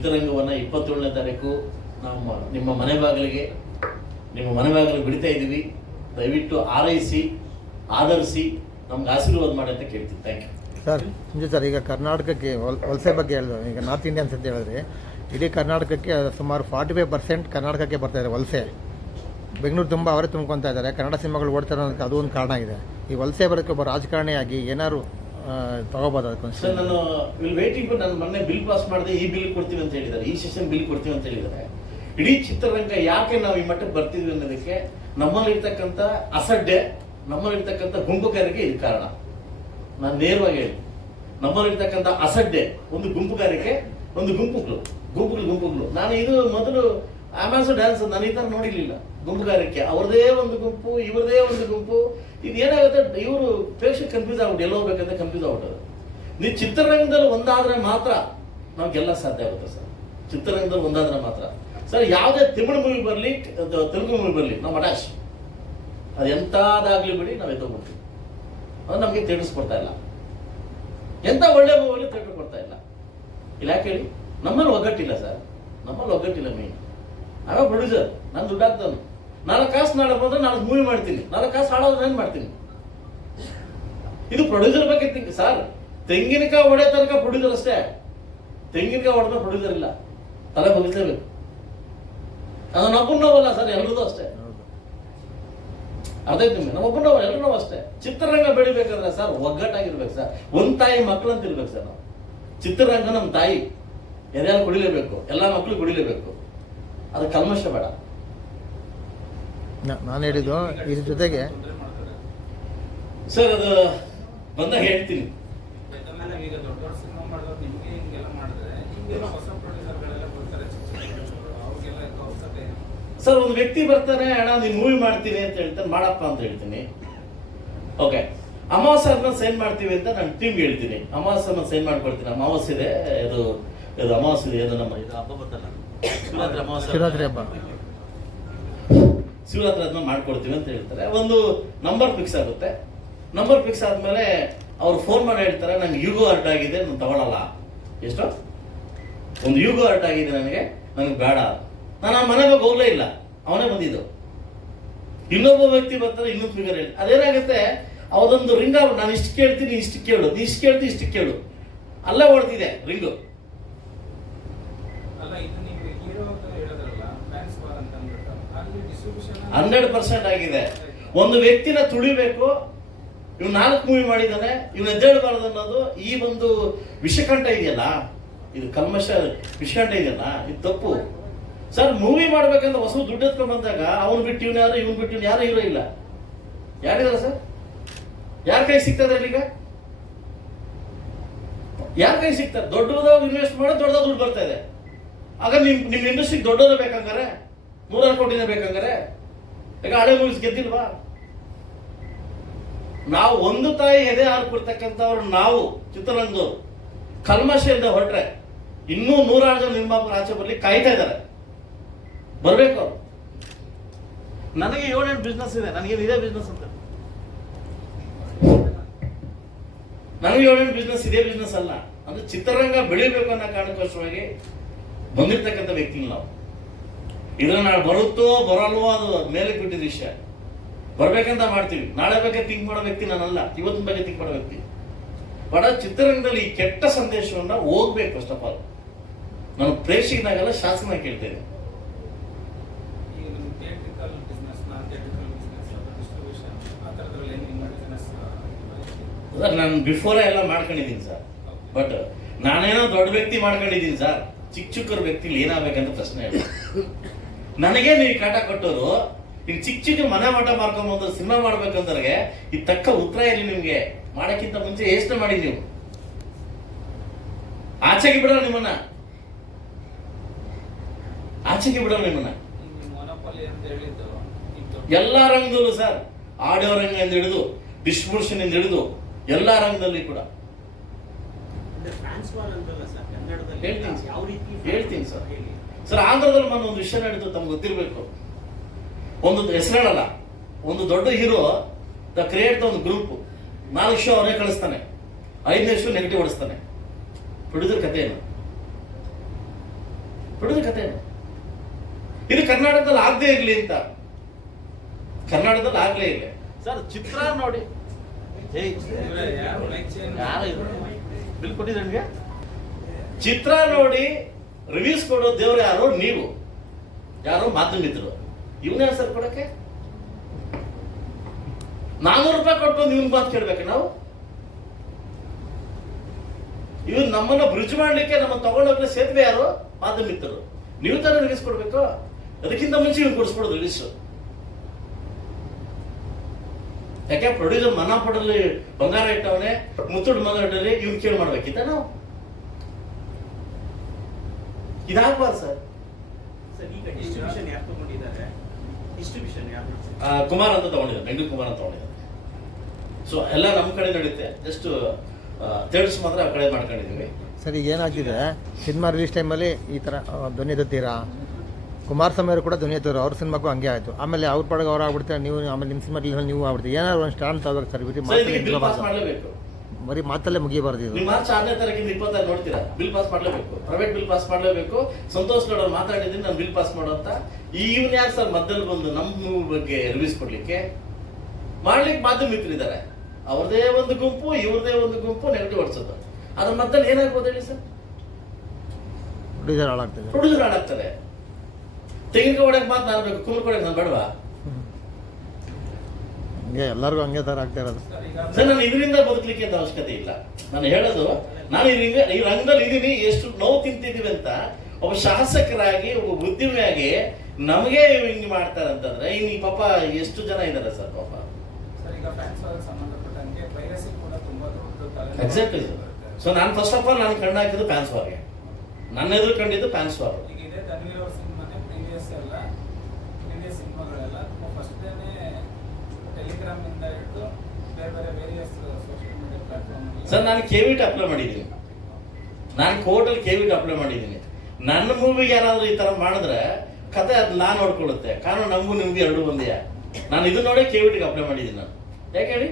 ಚಿತ್ರರಂಗವನ್ನು 27ನೇ ತಾರೀಕು ನಾವು ನಿಮ್ಮ ಮನೆ ಬಾಗಿಲಿಗೆ ಬಿಡ್ತಾ ಇದ್ದೀವಿ. ದಯವಿಟ್ಟು ಆರೈಸಿ, ಆಧರಿಸಿ, ನಮ್ಗೆ ಆಶೀರ್ವಾದ ಮಾಡಿ ಅಂತ ಕೇಳ್ತೀನಿ. Thank you sir. Sanjay sir, ಈಗ ಕರ್ನಾಟಕಕ್ಕೆ ವಲಸೆ ಬಗ್ಗೆ ಹೇಳಿದ್ರು. ಈಗ ನಾರ್ತ್ ಇಂಡಿಯನ್ಸ್ ಅಂತ ಹೇಳಿದ್ರೆ ಇಡೀ ಕರ್ನಾಟಕಕ್ಕೆ ಸುಮಾರು 45% ಕರ್ನಾಟಕಕ್ಕೆ ಬರ್ತಾ ಇದೆ ವಲಸೆ. ಬೆಂಗಳೂರು ತುಂಬ ಅವರೇ ತುಂಬ್ಕೊತಾ ಇದ್ದಾರೆ. ಕನ್ನಡ ಸಿನಿಮಾಗಳು ಓಡ್ತಾ ಇರೋದಕ್ಕೆ ಅದು ಒಂದು ಕಾರಣ ಇದೆ. ಈ ವಲಸೆ ಬರೋಕ್ಕೆ ಒಬ್ಬ ರಾಜಕಾರಣಿಯಾಗಿ ಏನಾದ್ರು ತಗೋಬೋದು ಅದಕ್ಕೆ? ಸರ್, ನಾನು ವೇಟಿಂಗ್, ನಾನು ಮೊನ್ನೆ ಬಿಲ್ ಪಾಸ್ ಮಾಡಿದೆ, ಈ ಬಿಲ್ ಕೊಡ್ತೀವಿ ಅಂತ ಹೇಳಿದ್ದಾರೆ, ಈ ಸೆಷನ್ ಬಿಲ್ ಕೊಡ್ತೀವಿ ಅಂತ ಹೇಳಿದ್ದಾರೆ. ಇಡೀ ಚಿತ್ರರಂಗ ಯಾಕೆ ನಾವು ಈ ಮಟ್ಟಕ್ಕೆ ಬರ್ತಿದ್ವಿ ಅನ್ನೋದಕ್ಕೆ ನಮ್ಮಲ್ಲಿರ್ತಕ್ಕಂಥ ಅಸಡ್ಡೆ, ನಮ್ಮಲ್ಲಿರ್ತಕ್ಕಂಥ ಗುಂಪುಗಾರಿಕೆ ಇದು ಕಾರಣ. ನಾನು ನೇರವಾಗಿ ಹೇಳಿ, ನಮ್ಮಲ್ಲಿರ್ತಕ್ಕಂಥ ಅಸಡ್ಡೆ, ಒಂದು ಗುಂಪುಗಾರಿಕೆ, ಒಂದು ಗುಂಪುಗಳು. ನಾನು ಇದು ಮೊದಲು ಅಮೆಝಾನ್ ಡ್ಯಾನ್ಸ್ ನಾನು ಈ ಥರ ನೋಡಿರ್ಲಿಲ್ಲ. ಗುಂಪುಗಾರಿಕೆ, ಅವ್ರದೇ ಒಂದು ಗುಂಪು, ಇವ್ರದೇ ಒಂದು ಗುಂಪು. ಇದೇನಾಗುತ್ತೆ, ಇವರು ಪ್ರೇಕ್ಷಕ ಕನ್ಫ್ಯೂಸ್ ಆಗ್ಬಿಟ್ಟು ಎಲ್ಲಿ ಹೋಗ್ಬೇಕಂತ ಕನ್ಫ್ಯೂಸ್ ಆಗ್ಬಿಟ್ಟದು. ನೀವು ಚಿತ್ರರಂಗದಲ್ಲಿ ಒಂದಾದ್ರೆ ಮಾತ್ರ ನಾವು ಗೆಲ್ಲ ಸಾಧ್ಯ ಆಗುತ್ತೆ ಸರ್. ಚಿತ್ರರಂಗದಲ್ಲಿ ಒಂದಾದ್ರೆ ಮಾತ್ರ ಸರ್. ಯಾವುದೇ ತಮಿಳು ಮೂವಿ ಬರಲಿ, ತೆಲುಗು ಮೂವಿ ಬರಲಿ, ನಾವು ಅಟ್ಯಾಚ್, ಅದು ಎಂಥದಾಗ್ಲಿ ಬಿಡಿ, ನಾವು ಎದ್ದೋಗ್ಬಿಡ್ತೀವಿ. ಅದು ನಮಗೆ ತಿಳಿಸ್ಕೊಡ್ತಾ ಇಲ್ಲ. ಎಂಥ ಒಳ್ಳೆ ಮೂವಿಯಲ್ಲಿ ಥಿಯೇಟರ್ ಕೊಡ್ತಾ ಇಲ್ಲ. ಇಲ್ಲ ಯಾಕೆ ಹೇಳಿ? ನಮ್ಮಲ್ಲಿ ಒಗ್ಗಟ್ಟಿಲ್ಲ ಸರ್, ನಮ್ಮಲ್ಲಿ ಒಗ್ಗಟ್ಟಿಲ್ಲ. ಮೇನ್ ನಾವೇ ಪ್ರೊಡ್ಯೂಸರ್, ನಾನು ದುಡ್ಡು ಹಾಕ್ತಾನು. 4 ಕಾಸು ನಾಳೆ ಬಂದ್ರೆ 4 ಮೂವಿ ಮಾಡ್ತೀನಿ, 4 ಕಾಸು ಹಾಳೋದ್ರೆ ಏನು ಮಾಡ್ತೀನಿ? ಇದು ಪ್ರೊಡ್ಯೂಸರ್ ಬಗ್ಗೆ ತಿಂಕ್ ಸರ್. ತೆಂಗಿನಕಾಯಿ ಹೊಡೆ ತನಕ ಪ್ರೊಡ್ಯೂಸರ್ ಅಷ್ಟೇ. ತೆಂಗಿನಕಾಯಿ ಹೊಡೆದ ಪ್ರೊಡ್ಯೂಸರ್ ಇಲ್ಲ, ತಲೆ ಬಗ್ಗಿಸಲೇಬೇಕು. ಅದು ನಮ್ಮೊಬ್ಬನವಲ್ಲ ಸರ್, ಎಲ್ಲರದು ಅಷ್ಟೇ. ಅದೇ ನಿಮ್ಗೆ ನಮ್ಮೊಬ್ಬನವ, ಎಲ್ಲರೂ ಅಷ್ಟೇ. ಚಿತ್ರರಂಗ ಬೆಳಿಬೇಕಾದ್ರೆ ಸರ್ ಒಗ್ಗಟ್ಟಾಗಿರ್ಬೇಕು ಸರ್. ಒಂದ್ ತಾಯಿ ಮಕ್ಕಳು ಅಂತ ಇರ್ಬೇಕು ಸರ್. ನಾವು ಚಿತ್ರರಂಗ ನಮ್ಮ ತಾಯಿ, ಎದೆಲ್ಲ ಕುಡಿಲೇಬೇಕು, ಎಲ್ಲ ಮಕ್ಕಳು ಕುಡಿಲೇಬೇಕು. ಅದು ಕಲ್ಮಶ ಬೇಡ. ನಾನು ಹೇಳಿದ್ದು ಇದ್ರ ಜೊತೆಗೆ ಸರ್, ಅದು ಬಂದಾಗ ಹೇಳ್ತೀನಿ. ಸರ್, ಒಂದು ವ್ಯಕ್ತಿ ಬರ್ತಾನೆ, ಅಣ್ಣ ನೀನು ಮೂವಿ ಮಾಡ್ತೀನಿ ಅಂತ ಹೇಳ್ತಾನೆ, ಮಾಡಪ್ಪ ಅಂತ ಹೇಳ್ತೀನಿ. ಓಕೆ, ಅಮಾವಾಸ್ಯೆ ಸೈನ್ ಮಾಡ್ತೀವಿ ಅಂತ ನಾನು ಟೀಮ್ಗೆ ಹೇಳ್ತೀನಿ. ಅಮಾವಾಸ್ಯೆ ಸೈನ್ ಮಾಡ್ಕೊಳ್ತೀನಿ. ಅಮಾವಾಸ್ಯೆ ಇದೆ, ಇದು ಅಮಾವಾಸ್ಯೆ ಇದೆ, ಇದು ನಮ್ಮ ಇದು ಹಬ್ಬ ಬರ್ತಲ್ಲ, ಶಿವರಾತ್ರಿ ಹಬ್ಬ, ಶಿವರಾತ್ರಿ ಅದನ್ನ ಮಾಡ್ಕೊಡ್ತೀವಿ ಅಂತ ಹೇಳ್ತಾರೆ. ಒಂದು ನಂಬರ್ ಫಿಕ್ಸ್ ಆಗುತ್ತೆ. ನಂಬರ್ ಫಿಕ್ಸ್ ಆದ್ಮೇಲೆ ಅವ್ರು ಫೋನ್ ಮಾಡಿ ಹೇಳ್ತಾರೆ, ನಂಗೆ ಯೂಗೋ ಅರ್ಟ್ ಆಗಿದೆ, ನಾನು ತಗೊಳ್ಳಲ್ಲ. ಎಷ್ಟು? ಒಂದು ಯೂಗೋ ಅರ್ಟ್ ಆಗಿದೆ ನನಗೆ ಬೇಡ. ನಾನು ಆ ಮನೆಗೆ ಹೋಗ್ಲೇ ಇಲ್ಲ, ಅವನೇ ಬಂದಿದ್ದು. ಇನ್ನೊಬ್ಬ ವ್ಯಕ್ತಿ ಬರ್ತಾರೆ, ಇನ್ನೊಂದು ಫಿಗರ್ ಹೇಳಿ. ಅದೇನಾಗುತ್ತೆ, ಅವದೊಂದು ರಿಂಗ್ ಆಗ್ಬಿಟ್ಟು, ನಾನು ಇಷ್ಟು ಕೇಳ್ತೀನಿ, ಇಷ್ಟು ಕೇಳು, ನೀ ಇಷ್ಟು ಕೇಳ್ತೀನಿ, ಇಷ್ಟು ಕೇಳು, ಅಲ್ಲೇ ಓಡ್ತಿದೆ ರಿಂಗು. 100% ಆಗಿದೆ. ಒಂದು ವ್ಯಕ್ತಿನ ತುಳಿಬೇಕು, ಇವ್ 4 ಮೂವಿ ಮಾಡಿದ್ದಾನೆ, ಇವ್ನ ಎದ್ದೇಳಬಾರದು ಅನ್ನೋದು ಈ ಒಂದು ವಿಷಕಂಠ ಇದೆಯಲ್ಲ, ಇದು ಕಲ್ಮಶ ವಿಷಕಂಠ ಇದೆಯಲ್ಲ, ಇದು ತಪ್ಪು ಸರ್. ಮೂವಿ ಮಾಡ್ಬೇಕಂತ ಹೊಸ ದುಡ್ಡು ಎತ್ಕೊಂಡ್ ಬಂದಾಗ ಅವ್ನು ಬಿಟ್ಟು ಇವ್ನು ಯಾರು, ಇವ್ನು ಬಿಟ್ಟು ಇವ್ನು ಯಾರು ಹೀರೋ ಇಲ್ಲ. ಯಾರಿದಾರ ಸರ್? ಯಾರ ಕೈ ಸಿಗ್ತದೆ ಈಗ? ಯಾರ ಕೈ ಸಿಗ್ತಾರೆ? ದೊಡ್ಡದಾಗ ಇನ್ವೆಸ್ಟ್ ಮಾಡಿ ದೊಡ್ಡದಾಗ ದುಡ್ಡು ಬರ್ತಾ ಇದೆ. ಆಗ ನಿಮ್ ಇಂಡಸ್ಟ್ರಿಗೆ ದೊಡ್ಡದ ಬೇಕಂಗಾರೆ, 100 ಕೋಟಿನೇ ಬೇಕಂಗಾರೆ. ಈಗ ಹಳೆ ಮೂವೀಸ್ ಗೆದ್ದಿಲ್ವಾ? ನಾವು ಒಂದು ತಾಯಿ ಎದೆ ಹಾಲು ಕೊಡ್ತಕ್ಕಂಥವ್ರು ನಾವು ಚಿತ್ರರಂಗದವ್ರು ಕಲ್ಮಶದಿಂದ ಹೊರಟ್ರೆ ಇನ್ನೂ 106 ಜನ ನಿರ್ಮಾಪಕರು ಆಚೆ ಬರ್ಲಿ ಕಾಯ್ತಾ ಇದ್ದಾರೆ, ಬರ್ಬೇಕು ಅವ್ರು. ನನಗೆ 7-8 ಬಿಸ್ನೆಸ್ ಇದೆ, ನನಗೇನು ಇದೇ ಬಿಸ್ನೆಸ್ ಅಂತ. ನನಗೆ 7-8 ಬಿಸ್ನೆಸ್, ಇದೇ ಬಿಸ್ನೆಸ್ ಅಲ್ಲ. ಅಂದ್ರೆ ಚಿತ್ರರಂಗ ಬೆಳಿಬೇಕು ಅನ್ನೋ ಕಾರಣಕ್ಕೋಸ್ಕರವಾಗಿ ಬಂದಿರ್ತಕ್ಕಂಥ ವ್ಯಕ್ತಿ ನಾವು. ಇದನ್ನ ನಾಳೆ ಬರುತ್ತೋ ಬರಲ್ವೋ ಅದು ಮೇಲೆ ಬಿಟ್ಟಿದ್ದ ವಿಷಯ. ಬರ್ಬೇಕಂತ ಮಾಡ್ತೀವಿ. ನಾಳೆ ಬಗ್ಗೆ ಥಿಂಕ್ ಮಾಡೋ ವ್ಯಕ್ತಿ ನಾನಲ್ಲ, ಇವತ್ತಿನ ಬಗ್ಗೆ ಥಿಂಕ್ ಮಾಡೋ ವ್ಯಕ್ತಿ. ಬಟ್ ಚಿತ್ರರಂಗದಲ್ಲಿ ಈ ಕೆಟ್ಟ ಸಂದೇಶವನ್ನ ಹೋಗ್ಬೇಕು. ಫಸ್ಟ್ ಆಫ್ ಆಲ್ ನಾನು ಪ್ರೇಕ್ಷಕನಾಗಲ್ಲ, ಶಾಸನ ಕೇಳ್ತೇನೆ. ನಾನು ಬಿಫೋರೇ ಎಲ್ಲ ಮಾಡ್ಕೊಂಡಿದ್ದೀನಿ ಸರ್. ಬಟ್ ನಾನೇನೋ ದೊಡ್ಡ ವ್ಯಕ್ತಿ ಮಾಡ್ಕೊಂಡಿದ್ದೀನಿ ಸರ್. ಚಿಕ್ಕ ವ್ಯಕ್ತಿಲಿ ಏನಾಗಬೇಕಂತ ಪ್ರಶ್ನೆ ಹೇಳಿ. ನನಗೆ ನೀವು ಕಾಟ ಕೊಟ್ಟವರು ಈಗ ಚಿಕ್ಕ ಮನೆ ಮಠ ಮಾಡ್ಕೊಂಬಂದು ಸಿನಿಮಾ ಮಾಡ್ಬೇಕಂದ್ರೆ ಇದು ತಕ್ಕ ಉತ್ತರ ಇರಲಿ ನಿಮ್ಗೆ. ಮಾಡಕ್ಕಿಂತ ಮುಂಚೆ ಎಷ್ಟು ಮಾಡಿ ನೀವು ಆಚೆಗೆ ಬಿಡೋ ನಿಮ್ಮನ್ನ, ಆಚೆಗೆ ಬಿಡೋ ನಿಮ್ಮನ್ನ ಎಲ್ಲಾ ರಂಗದಲ್ಲೂ ಸರ್. ಆಡಿಯೋ ರಂಗದಿಂದ ಹಿಡಿದು ಡಿಸ್ಟ್ರಿಬ್ಯೂಷನ್ ಇಂದ ಹಿಡಿದು ಎಲ್ಲಾ ರಂಗದಲ್ಲಿ ಕೂಡ ಹೇಳ್ತೀನಿ ಸರ್. ಸರ್, ಆಂಧ್ರದಲ್ಲಿ ನಾನು ಒಂದು ವಿಷಯ ನಡೆದು ತಮ್ಗೆ ಗೊತ್ತಿರಬೇಕು. ಒಂದು ಹೆಸರು ಹೇಳಲ್ಲ, ಒಂದು ದೊಡ್ಡ ಹೀರೋ ದ ಕ್ರಿಯೇಟ್ ಒಂದು ಗ್ರೂಪ್ 4 ಶೋ ಅವನೇ ಕಳಿಸ್ತಾನೆ, 5ನೇ ಶೋ ನೆಗೆಟಿವ್ ಹೊಡಿಸ್ತಾನೆ. ಪ್ರೊಡ್ಯೂಸರ್ ಕಥೆ ಏನು? ಪ್ರೊಡ್ಯೂಸರ್ ಕತೆ ಇದು ಕರ್ನಾಟಕದಲ್ಲಿ ಆಗದೆ ಇರ್ಲಿ ಅಂತ, ಕರ್ನಾಟಕದಲ್ಲಿ ಆಗ್ಲೇ ಇಲ್ಲ ಸರ್. ಚಿತ್ರ ನೋಡಿ, ಯಾರು ಬಿಲ್ ಕೊಟ್ಟಿದ್ರೆ ನಿಮಗೆ? ಚಿತ್ರ ನೋಡಿ ರಿವ್ಯೂಸ್ ಕೊಡೋ ದೇವ್ರು ಯಾರು? ನೀವು ಯಾರು? ಮಾಧ್ಯಮಿದ್ರು. ಇವನೇ ಸರ್ ಕೊಡಕ್ಕೆ 400 ರೂಪಾಯಿ ಕೊಟ್ಟು ಇವನ್ ಮಾತು ಕೇಳ್ಬೇಕು ನಾವು? ಇವ್ರು ನಮ್ಮನ್ನ ಬ್ರಿಡ್ಜ್ ಮಾಡ್ಲಿಕ್ಕೆ ನಮ್ಮ ತಗೊಂಡೋಗ್ಲಿ ಸೇತುವೆ ಯಾರು? ಮಾಧ್ಯಮಿದ್ರು. ನೀವು ತಾನೇ ರಿಲೀಸ್ ಕೊಡ್ಬೇಕು. ಅದಕ್ಕಿಂತ ಮುಂಚೆ ಇವ್ನು ಕೊಡಿಸ್ಬಿಡೋದು ರಿಲೀಸ್. ಯಾಕೆ ಪ್ರೊಡ್ಯೂಸರ್ ಮನ ಪಡಲಿ ಬಂಗಾರ ಇಟ್ಟವನೇ, ಮುತ್ತುಡ್ ಮಗ ಇಟ್ಟಲ್ಲಿ ಇವ್ನು ಕೇಳಿ ಮಾಡ್ಬೇಕಿತ್ತ ನಾವು? ಇದಾಗಬಾರ್ದು ಸರ್. ಕುಮಾರ್ ಅಂತ ತಗೊಂಡಿದ್ದಾರೆ, ಬೆಂಗಳೂರು ಕುಮಾರ್ ಅಂತ ತಗೊಂಡಿದ್ದಾರೆ. ಸೊ ಎಲ್ಲ ನಮ್ಮ ಕಡೆ ನಡೆಯುತ್ತೆ, ಜಸ್ಟ್ ಥಿಯೇಟರ್ಸ್ ಮಾತ್ರ ಆ ಕಡೆ ಮಾಡ್ಕೊಂಡಿದ್ದೀವಿ. ಸರ್ ಈಗ ಏನಾಗ್ತಿದೆ, ಸಿನಿಮಾ ರಿಲೀಸ್ ಟೈಮಲ್ಲಿ ಈ ಥರ ಧ್ವನಿ ಎತ್ತೀರಾ, ಕುಮಾರಸ್ವಾಮಿ ಅವರು ಕೂಡ ಧ್ವನಿ ಎತ್ತರು, ಅವ್ರ ಸಿನಿಮಾಗೂ ಹಂಗೆ ಆಯಿತು. ಆಮೇಲೆ ಅವ್ರ ಪಡೆಗೆ ಅವ್ರು ಆಗ್ಬಿಡ್ತಾರೆ, ನೀವು ಆಮೇಲೆ ನಿಮ್ಮ ಸಿನಿಮಾ ನೀವು ಆಗ್ಬಿಡ್ತೀವಿ. ಏನಾದ್ರು ಒಂದು ಸ್ಟ್ಯಾಂಡ್ ತಗೋಬೇಕು ಸರ್. ಬರೀ ಮಾತಲ್ಲೇ ಮುಗಿಯಬಾರ್ದು ಇದು. ಮಾರ್ಚ್ 6ನೇ ತಾರೀಕಿಂದ 26 ನೋಡ್ತೀರಾ, ಬಿಲ್ ಪಾಸ್ ಮಾಡ್ಲೇಬೇಕು, ಪ್ರೈವೇಟ್ ಬಿಲ್ ಪಾಸ್ ಮಾಡ್ಲೇಬೇಕು. ಸಂತೋಷ್ ಗೌಡ ಅವ್ರು ಮಾತಾಡಿದ್ದೀನಿ ನಾನು ಬಿಲ್ ಪಾಸ್ ಮಾಡೋ ಅಂತ. ಇವನ್ ಯಾರು ಸರ್ ಮಧ್ಯದಲ್ಲಿ ಬಂದು ನಮ್ಮ ಬಗ್ಗೆ ರಿವ್ಯೂಸ್ ಕೊಡ್ಲಿಕ್ಕೆ? ಮಾಡ್ಲಿಕ್ಕೆ ಮಾಧ್ಯಮಿಕರಿದ್ದಾರೆ, ಅವ್ರದೇ ಒಂದು ಗುಂಪು, ಇವ್ರದೇ ಒಂದು ಗುಂಪು ನೆಗೆಟಿವ್ ಹೊಡ್ಸೋದು. ಅದ್ರ ಮಧ್ಯದಲ್ಲಿ ಏನಾಗ್ಬೋದು ಹೇಳಿ ಸರ್? ಪ್ರೊಡ್ಯೂಸರ್ ಹಾಳಾಗ್ತಾರೆ. ತೆಂಗಿನಕಾಯಿ ಹೊಡಕ್ ಮಾತು ನಾನು ಬೇಕು, ಕುಂಬಳ ಕೊಡಕ್ ನಾನು ಬೇಡವಾ? ಎಲ್ಲರಿಗೂ ಹಂಗೆ ತರ ಆಗ್ತಾ ಇರೋದು ಸರ್. ನಾನು ಇದರಿಂದ ಬದುಕಲಿಕ್ಕೆ ಅಂತ ಅವಶ್ಯಕತೆ ಇಲ್ಲ. ನಾನು ಹೇಳೋದು, ನಾನು ಈ ರಂಗದಲ್ಲಿ ಇದೀನಿ, ಎಷ್ಟು ನೋವು ತಿಂತಿದೀವಿ ಅಂತ ಒಬ್ಬ ಶಾಸಕರಾಗಿ, ಒಬ್ಬ ಉದ್ಯಮಿಯಾಗಿ ನಮಗೆ ಹಿಂಗ್ ಮಾಡ್ತಾರೆ ಅಂತಂದ್ರೆ ಇನ್ನು ಈ ಪಾಪ ಎಷ್ಟು ಜನ ಇದ್ದಾರೆ ಸರ್ ಪಾಪ. Exactly sir. ಸೊ ನಾನು ಫಸ್ಟ್ ಆಫ್ ಆಲ್ ನಾನು ಕಣ್ಣು ಹಾಕಿದ್ದು ಫ್ಯಾನ್ಸ್ ವಾರ್ಗೆ, ನನ್ನ ಎದುರು ಕಂಡಿದ್ದು ಫ್ಯಾನ್ಸ್ ವಾರ್. ಸರ್ ನಾನು ಕೆವಿಟ್ ಅಪ್ಲೈ ಮಾಡಿದ್ದೀನಿ, ನಾನು ಕೋರ್ಟಲ್ಲಿ ಕೆವಿಟ್ ಅಪ್ಲೈ ಮಾಡಿದ್ದೀನಿ. ನನ್ನ ಮೂವಿಗೆ ಯಾರಾದ್ರೂ ಈ ತರ ಮಾಡಿದ್ರೆ ಕತೆ ಅದು ನಾನು ನೋಡ್ಕೊಳ್ಳುತ್ತೆ. ಕಾರಣ ನಮಗೂ ನಿಮ್ಗೆ ಎರಡು ಒಂದೇ. ನಾನು ಇದು ನೋಡಿ ಕೆವಿಟಿಗೆ ಅಪ್ಲೈ ಮಾಡಿದ್ದೀನಿ. ನಾನು ಯಾಕೆ ಹೇಳಿ,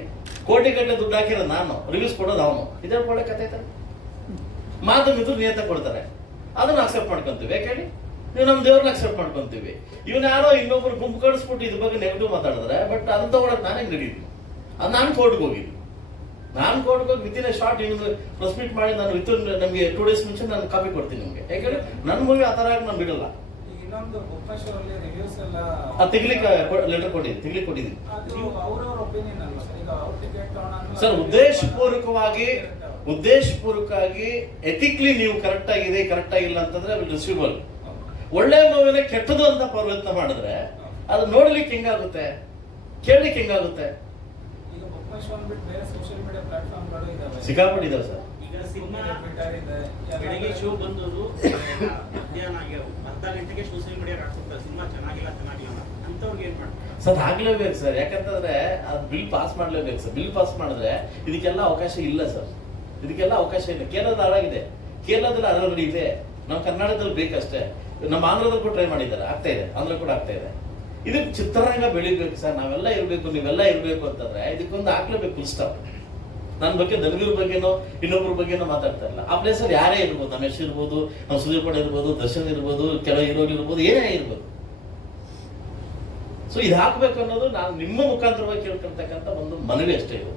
ಕೋಟಿ ಗಟ್ಟಲೆ ದುಡ್ಡು ಹಾಕಿರೋದು ನಾನು, ರಿವ್ಯೂಸ್ ಕೊಡೋದು ಅವನು. ಇದೇ ಒಳ್ಳೆ ಕತೆ ಐತೆ. ಮಾಧ್ಯಮಿದ್ರು ನಿಯತ ಕೊಡ್ತಾರೆ, ಅದನ್ನ ಅಕ್ಸೆಪ್ಟ್ ಮಾಡ್ಕೊಂತೀವಿ. ಯಾಕೆ ಹೇಳಿ, ನೀವು ನಮ್ಮ ದೇವ್ರನ್ನ ಅಕ್ಸೆಪ್ಟ್ ಮಾಡ್ಕೊಂತೀವಿ. ಇವನ್ ಯಾರೋ ಇನ್ನೊಬ್ರು ಗುಂಪು ಕಳಿಸ್ಬಿಟ್ಟು ಇದ್ರ ಬಗ್ಗೆ ನೆಗೆಟಿವ್ ಮಾತಾಡಿದ್ರೆ, ಬಟ್ ಅದನ್ನ ತಗೊಳಕ್ ನಾನೇ ನಡೀತೀನಿ. ಅದು ನಾನು ಕೋರ್ಟ್ಗೆ ಹೋಗಿದ್ದು. ನಾನು ಕೋರ್ಟ್ಗೆ ಹೋಗಿ ವಿತಿನ್ ಎ ಶಾರ್ಟ್ ನಿಮ್ಗೆ ಪ್ರೆಸ್ ಮೀಟ್ ಮಾಡಿ ನಾನು ವಿತಿನ್ ನಮಗೆ 2 days ಮುಂಚೆ ನಾನು ಕಾಪಿ ಕೊಡ್ತೀನಿ ನಿಮಗೆ. ಯಾಕಂದ್ರೆ ನನ್ನ ಮೂವಿ ಆ ತರ ನಾನು ಬಿಡಲ್ಲ. ತೆಗಿಲಿಕ್ಕೆ ಲೆಟರ್ ಕೊಟ್ಟಿದ್ದೀನಿ ಸರ್. ಉದ್ದೇಶಪೂರ್ವಕವಾಗಿ ಎಥಿಕ್ಲಿ ನೀವು ಕರೆಕ್ಟ್ ಆಗಿದೆ, ಕರೆಕ್ಟ್ ಆಗಿಲ್ಲ ಅಂತಂದ್ರೆ ರಿಸೀವಬಲ್. ಒಳ್ಳೆ ಮೂವಿನ ಕೆಟ್ಟದು ಅಂತ ಪ್ರಯತ್ನ ಮಾಡಿದ್ರೆ ಅದು ನೋಡ್ಲಿಕ್ಕೆ ಹೆಂಗಾಗುತ್ತೆ, ಕೇಳಲಿಕ್ಕೆ ಹೆಂಗಾಗುತ್ತೆ? ಸಿಕ್ಕಾಪಟ್ಟಿದ್ದಾವೆ ಸರ್. ಬೆಳಿಗ್ಗೆ ಶೋ ಬಂದವರು ಮಧ್ಯಾಹ್ನ ಅರ್ಧ ಗಂಟೆಗೆ ಸೋಷಿಯಲ್ ಮೀಡಿಯಾ ಹಾಕ್ತಾರೆ ಸಿನಿಮಾ ಚೆನ್ನಾಗಿಲ್ಲ ಅಂತವ್ರಿಗೆ ಏನ್ ಮಾಡ್ತಾರೆ ಸರ್? ಆಗ್ಲೇಬೇಕು ಸರ್. ಯಾಕಂತಂದ್ರೆ ಅದು ಬಿಲ್ ಪಾಸ್ ಮಾಡ್ಲೇಬೇಕು ಸರ್. ಬಿಲ್ ಪಾಸ್ ಮಾಡಿದ್ರೆ ಇದಕ್ಕೆಲ್ಲ ಅವಕಾಶ ಇಲ್ಲ ಸರ್, ಇದಕ್ಕೆಲ್ಲ ಅವಕಾಶ ಇಲ್ಲ. ಕೇರಳದ ಹಾಳಾಗಿದೆ, ಕೇರಳದಲ್ಲಿ ಆಲ್ರೆಡಿ ಇದೆ, ನಮ್ಮ ಕರ್ನಾಟಕದಲ್ಲಿ ಬೇಕಷ್ಟೇ. ನಮ್ಮ ಆಂಧ್ರದಲ್ಲೂ ಟ್ರೈ ಮಾಡಿದ್ದಾರೆ, ಆಗ್ತಾ ಇದೆ, ಆಂಧ್ರ ಕೂಡ ಆಗ್ತಾ ಇದೆ. ಇದಕ್ಕೆ ಚಿತ್ರರಂಗ ಬೆಳಿಬೇಕು ಸರ್. ನಾವೆಲ್ಲ ಇರಬೇಕು, ನೀವೆಲ್ಲ ಇರಬೇಕು ಅಂತಂದ್ರೆ ಇದಕ್ಕೊಂದು ಹಾಕ್ಲೇಬೇಕು ಫುಲ್ ಸ್ಟಾಪ್. ನನ್ನ ಬಗ್ಗೆ ಧನ್ವೀರ್ ಬಗ್ಗೆನೋ ಇನ್ನೊಬ್ರ ಬಗ್ಗೆನೋ ಮಾತಾಡ್ತಾ ಇಲ್ಲ. ಆ ಪ್ಲೇಸಲ್ಲಿ ಯಾರೇ ಇರ್ಬೋದು, ನಮ್ಮ ಯಶ್ ಇರ್ಬೋದು, ನಮ್ಮ ಸುದೀಪ್ ಪಡ ಇರ್ಬೋದು, ದರ್ಶನ್ ಇರ್ಬೋದು, ಕೆಲವು ಹೀರೋಗಳು ಇರ್ಬೋದು, ಏನೇ ಇರ್ಬೋದು. ಸೊ ಇದು ಹಾಕ್ಬೇಕು ಅನ್ನೋದು ನಾನು ನಿಮ್ಮ ಮುಖಾಂತರವಾಗಿ ಕೇಳ್ಕೊಳ್ತಕ್ಕಂಥ ಒಂದು ಮನವಿ ಅಷ್ಟೇ. ಇದು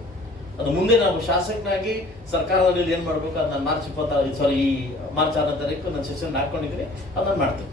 ಅದು ಮುಂದೆ ನಾವು ಶಾಸಕನಾಗಿ ಸರ್ಕಾರದಲ್ಲಿ ಏನ್ ಮಾಡ್ಬೇಕು ಅದು ನಾನು ಮಾರ್ಚ್ 6ನೇ ತಾರೀಕು ನಾನು ಸೆಷನ್ ಹಾಕೊಂಡಿದ್ದೀನಿ, ಅದನ್ನ ಮಾಡ್ತೀನಿ.